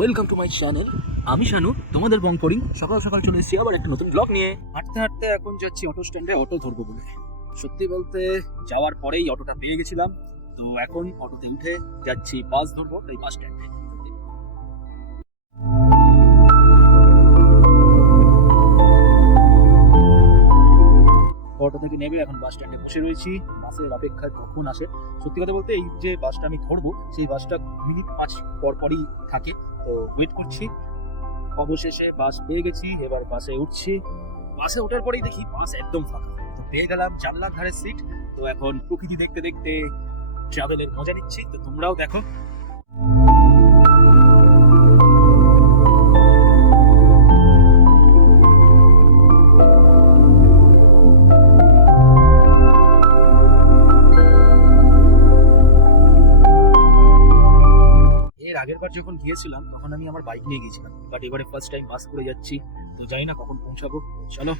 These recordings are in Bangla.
ওয়েলকাম টু মাই চ্যানেল আমি শানু, তোমাদের বং করি। সকাল সকাল চলে এসেছি আবার একটা নতুন ব্লগ নিয়ে। হাঁটতে হাঁটতে এখন যাচ্ছি অটো স্ট্যান্ডে অটো ধরবো বলে। সত্যি বলতে, যাওয়ার পরেই অটোটা পেয়ে গেছিলাম। তো এখন অটোতে উঠে যাচ্ছি বাস ধরবো, এই বাস স্ট্যান্ডে থেকে নেমে এখন বাস স্ট্যান্ডে বসে রয়েছি। বাসের অপেক্ষায় কখন আসে? সত্যি কথা বলতে এই যে বাসটা আমি ধরবো, সেই বাসটা মিনিট পাঁচ পর পরই থাকে। তো ওয়েট করছি। অবশেষে বাস পেয়ে গেছি। এবার বাসে উঠছি। বাসে ওঠার পরেই দেখি বাস একদম ফাঁকা। তো পেয়ে গেলাম জানলার ধারের সিট তো এখন প্রকৃতি দেখতে দেখতে ট্রাভেলের মজা নিচ্ছি। তো তোমরাও দেখো। এর আগের বার যখন গিয়েছিলাম, তখন আমি আমার বাইক নিয়ে গিয়েছিলাম। বাট এবারে ফার্স্ট টাইম বাস করে যাচ্ছি। তো জানি না কখন পৌঁছাবো। চলো।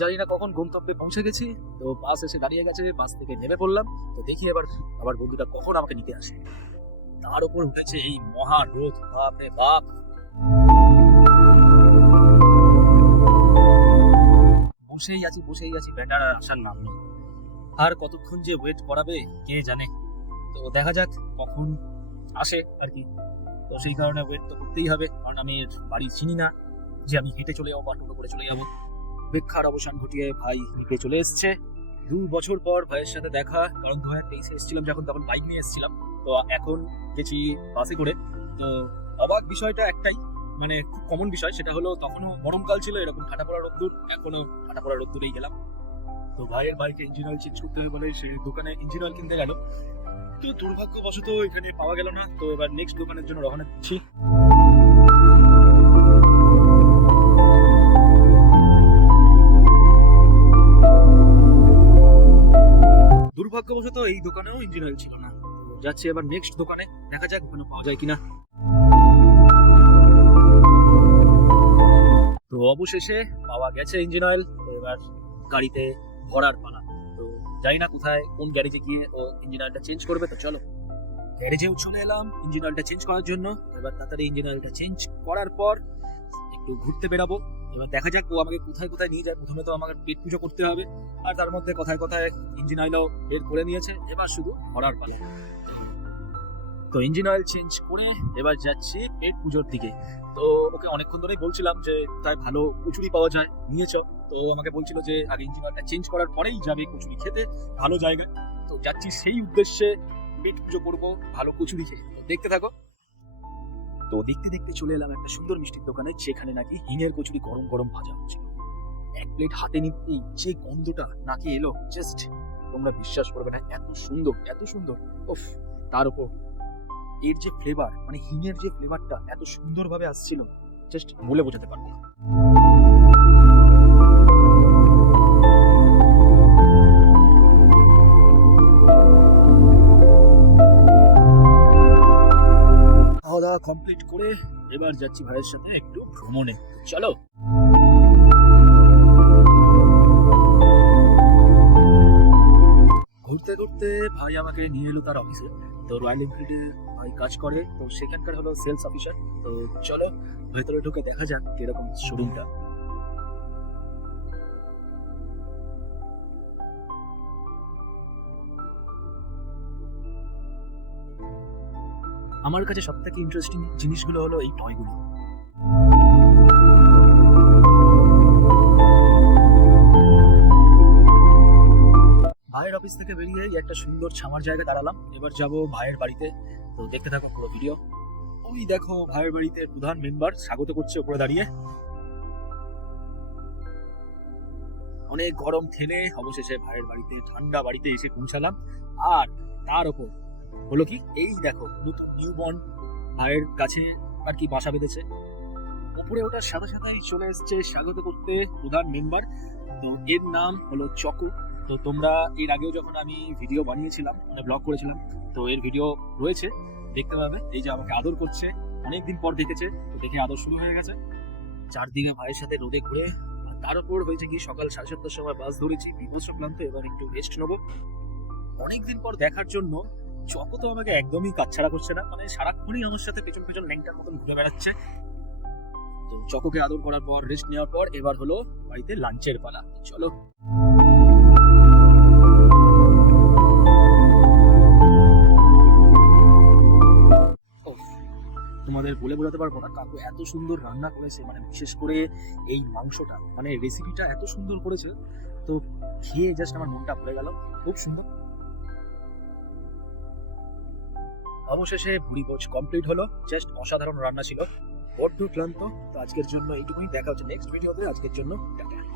জানি না কখন গন্তব্যে পৌঁছে গেছি। তো বাস এসে দাঁড়িয়ে গেছে, বাস থেকে নেমে পড়লাম। তো দেখি এবার আবার বন্ধুটা কখন আমাকে নিতে আসে। তার উপর উঠেছে এই মহা রোদ বাপ রে বাপ! বসেই আছি বসেই আছি, ব্যাটার আর আসার নাম নেই। আর কতক্ষণ যে ওয়েট করাবে, কে জানে? তো দেখা যাক কখন আসে আর কি। তো সেই কারণে ওয়েট তো করতেই হবে, কারণ আমি বাড়ি চিনি না যে আমি হেঁটে চলে যাব বা টোটো করে চলে যাব। অপেক্ষার অবসান ঘটিয়ে ভাই হেঁটে চলে এসছে। দু বছর পর ভাইয়ের সাথে দেখা, কারণ দু হাজার তেইশে এসেছিলাম যখন, তখন বাইক নিয়ে এসেছিলাম। তো এখন গেছি বাসে করে। তো অবাক বিষয়টা একটাই মানে খুব কমন বিষয়, সেটা হলো তখনও গরমকাল ছিল, এরকম ঠাটা পড়া রোদ্দুর এখনও ঠাটা পড়া রোদ্দুরেই গেলাম। তো ভাইয়ের বাইকে ইঞ্জিন অয়েল চেঞ্জ করতে হবে বলে সে দোকানে ইঞ্জিন অয়েল কিনতে গেল। তো দুর্ভাগ্যবশত এখানে পাওয়া গেল না, তো এবার নেক্সট দোকানের জন্য রওনা দিচ্ছি। দুর্ভাগ্যবশত এই দোকানেও ইঞ্জিন অয়েল ছিল না। যাচ্ছি এবার নেক্সট দোকানে, দেখা যাক ওখানে পাওয়া যায় কিনা। তো অবশেষে পাওয়া গেছে ইঞ্জিন অয়েল এবার গাড়িতে ভরার পালা। তো জানি না কোথায়, কোন গ্যারেজে গিয়ে ও ইঞ্জিন অয়েলটা চেঞ্জ করবে, তো চলো। গ্যারেজেও চলে এলাম ইঞ্জিন অয়েলটা চেঞ্জ করার জন্য। এবার তাড়াতাড়ি ইঞ্জিন অয়েলটা চেঞ্জ করার পর একটু ঘুরতে বেরাবো। এবার দেখা যাক, ও আমাকে কোথায় কোথায় নিয়ে যায়। প্রথমে তো আমাকে পেট পুজো করতে হবে, আর তার মধ্যে কথায় কথায় ইঞ্জিন অয়েলও বের করে নিয়েছে। এবার শুধু ভরার পালা। তো ইঞ্জিন অয়েল চেঞ্জ করে এবার যাচ্ছি পেট পুজোর দিকে। তো ওকে অনেকক্ষণ ধরেই বলছিলাম যে, তাই ভালো কচুরি পাওয়া যায় নিয়েছ তো আমাকে বলছিল যে আগে ইঞ্জিন অয়েলটা চেঞ্জ করার পরেই যাবে কচুরি খেতে, ভালো জায়গা তো যাচ্ছি সেই উদ্দেশ্যে পেট পুজো করব, ভালো কচুরি খেয়ে দেখতে থাকো। তো দেখতে দেখতে চলে এলাম একটা সুন্দর মিষ্টির দোকানে, যেখানে নাকি হিঙের কচুরি গরম গরম ভাজা হচ্ছিল। এক প্লেট হাতে নিতেই যে গন্ধটা নাকি এলো জাস্ট তোমরা বিশ্বাস করবে না, এত সুন্দর এত সুন্দর ওফ তার উপর এর যে ফ্লেভার মানে হিঙের যে ফ্লেভারটা এত সুন্দরভাবে আসছিল জাস্ট বলে বোঝাতে পারব না। কমপ্লিট করে এবার যাচ্ছি ভাইয়ের সাথে একটু ভ্রমণে। চলো। ঘুরতে ঘুরতে ভাই আমাকে নিয়ে এলো তার অফিসে তো রয়্যাল এনফিল্ডে ভাই কাজ করে। তো সেখানকার হলো সেলস অফিসার তো চলো, ভেতরে ঢুকে দেখা যাক কীরকম শোরুমটা আমার কাছে সব থেকে ইন্টারেস্টিং জিনিসগুলো হলো এই টয়গুলো ভাইয়ের অফিস থেকে বেরিয়ে একটা সুন্দর ছামার জায়গায় দাঁড়ালাম। এবার যাব ভাইয়ের বাড়িতে। তো দেখতে থাকো পুরো ভিডিও ওই দেখো, ভাইয়ের বাড়িতে প্রধান মেম্বার স্বাগত করছে উপরে দাঁড়িয়ে। অনেক গরম ঠেলে অবশেষে ভাইয়ের বাড়িতে ঠান্ডা বাড়িতে এসে পৌঁছালাম। আর তার ওপর হলো কি, এই দেখো, নতুন নিউ বর্ন ভাইয়ের কাছে আর কি বাসা বেঁধেছে। উপরে ওঠার সাথে সাথেই চলে এসছে স্বাগত করতে প্রধান মেম্বার তো এর নাম হলো চকু। তো তোমরা এর আগেও যখন আমি ভিডিও বানিয়েছিলাম মানে ব্লগ করেছিলাম, তো এর ভিডিও রয়েছে, দেখতে পাবে। এই যে আমাকে আদর করছে, অনেকদিন পর দেখেছে, তো দেখে আদর শুরু হয়ে গেছে। চারদিকে ভাইয়ের সাথে রোদে ঘুরে তার উপর হয়েছে কি, সকাল সাড়ে সাতটার সময় বাস ধরেছি বিভৎস ক্লান্ত এবার একটু রেস্ট নেব। অনেকদিন পর দেখার জন্য চকো তো আমাকে একদমই কাচ্ছাড়া করছে না মানে সারাক্ষণই আমার সাথে পেছন পেছন ল্যাংটার মতন ঘুরে বেড়াচ্ছে। তো চকোকে আদর করার পর রেস্ট নেওয়ার পর, এবার হলো বাড়িতে লাঞ্চের পালা। চলো। তোমাদের বলে বোঝাতে পারব না, কাকু এত সুন্দর রান্না করেছে মানে বিশেষ করে এই মাংসটা মানে রেসিপিটা এত সুন্দর করেছে। তো খেয়ে জাস্ট আমার মনটা ভরে গেল, খুব সুন্দর। অবশেষে ভুড়ি ভোজ কমপ্লিট হলো জাস্ট অসাধারণ রান্না ছিল। বড্ড ক্লান্ত, তো আজকের জন্য এইটুকুই। দেখা হচ্ছে নেক্সট ভিডিওতে আজকের জন্য টাটা।